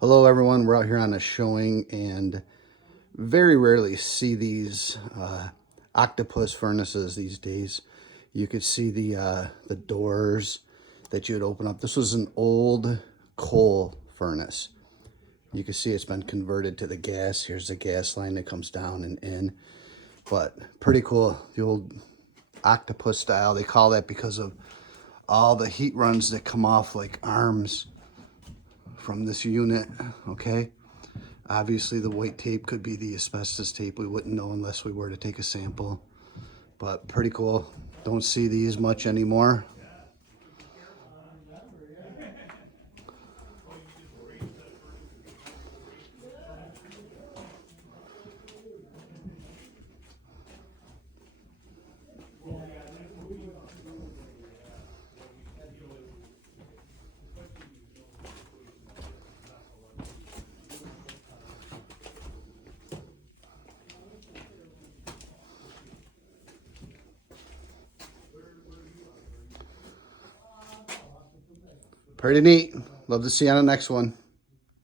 Hello everyone, we're out here on a showing and very rarely see these octopus furnaces these days. You could see the doors that you would open up. This was an old coal furnace. You can see it's been converted to the gas. Here's the gas line that comes down and in. But pretty cool, the old octopus style. They call that because of all the heat runs that come off like arms from this unit, okay? Obviously the white tape could be the asbestos tape. We wouldn't know unless we were to take a sample, but pretty cool. Don't see these much anymore. Pretty neat. Love to see you on the next one.